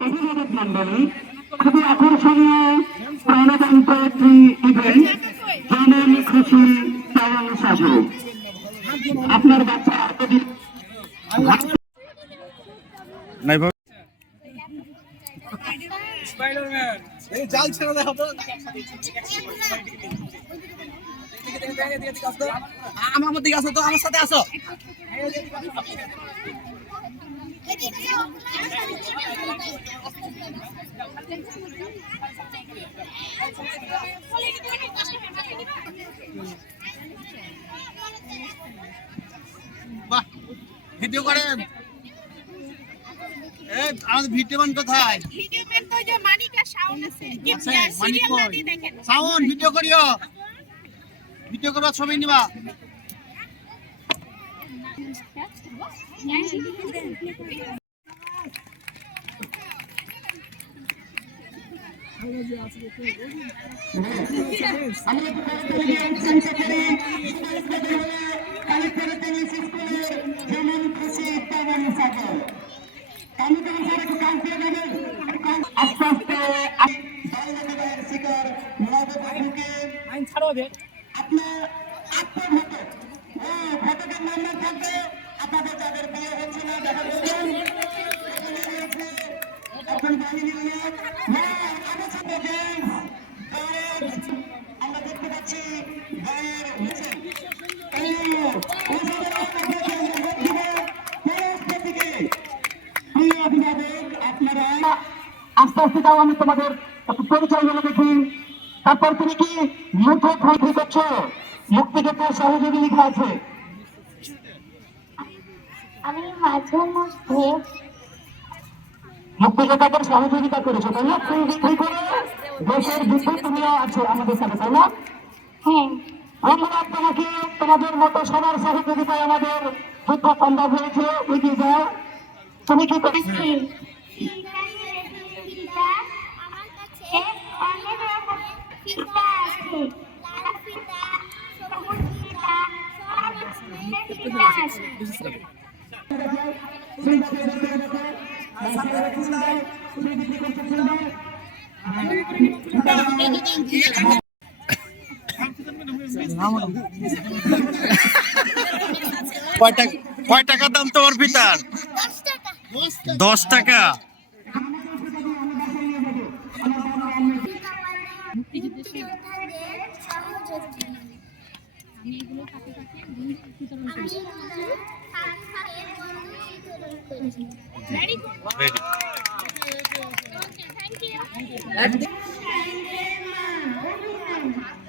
অভিভাবক মন্ডলী, খুবই আকর্ষণীয় প্রাণবন্ত একটি ইভেন্ট, যেমন খুশি তেমন সাজো। আপনার বাচ্চা যদি জাল ছেড়ে দেওয়া আমার দিকে আসো তো, আমার সাথে আসো। বাহ, ভিডিও করেন। আমাদের ভিডিও ম্যান কোথায়? ভিডিও ম্যান তো যে মানিক আর শাওন আছে। মানিক কই? শাওন ভিডিও করিও, ভিডিও করবা, ছবি নিবা। যেমন খুশি তেমন সাজো। আস্তে আস্তে শিকার আপনার আত্মঘাতক ঘটকের নাম্বার থাকবে। আপনাদের যাদের বিয়ে হচ্ছে না, দেখা করবেন এখন বাহিনীর লোক আমার সাথে আমরা দেখতে পাচ্ছি গায়ের আপনারা আস্তে আস্তে যাও। আমি তোমাদের পরিচয় গুলো দেখি। তারপর তুমি কি মুখে খাই করছো? মুক্তিযোদ্ধার সহযোগী লেখা আছে। আমি মাঝে মধ্যে মুক্তিযোদ্ধাদের সহযোগিতা করেছো, তাই না? তুমি বিক্রি করে দেশের যুদ্ধে তুমিও আছো আমাদের সাথে, তাই না? হ্যাঁ, বন্ধুরা, তোমাকে তোমাদের মতো সবার সহযোগিতায় আমাদের যুদ্ধ সম্ভব হয়েছে। এগিয়ে যাও। তুমি কি করেছো? আমার কাছে অনেক রকম ফিতা আছে। লাল ফিতা, সবুজ ফিতা, সব ধরনের ফিতা আছে। কয় টাকা দাম তোমার ফিতার? 10 টাকা। Very good. Okay, thank you.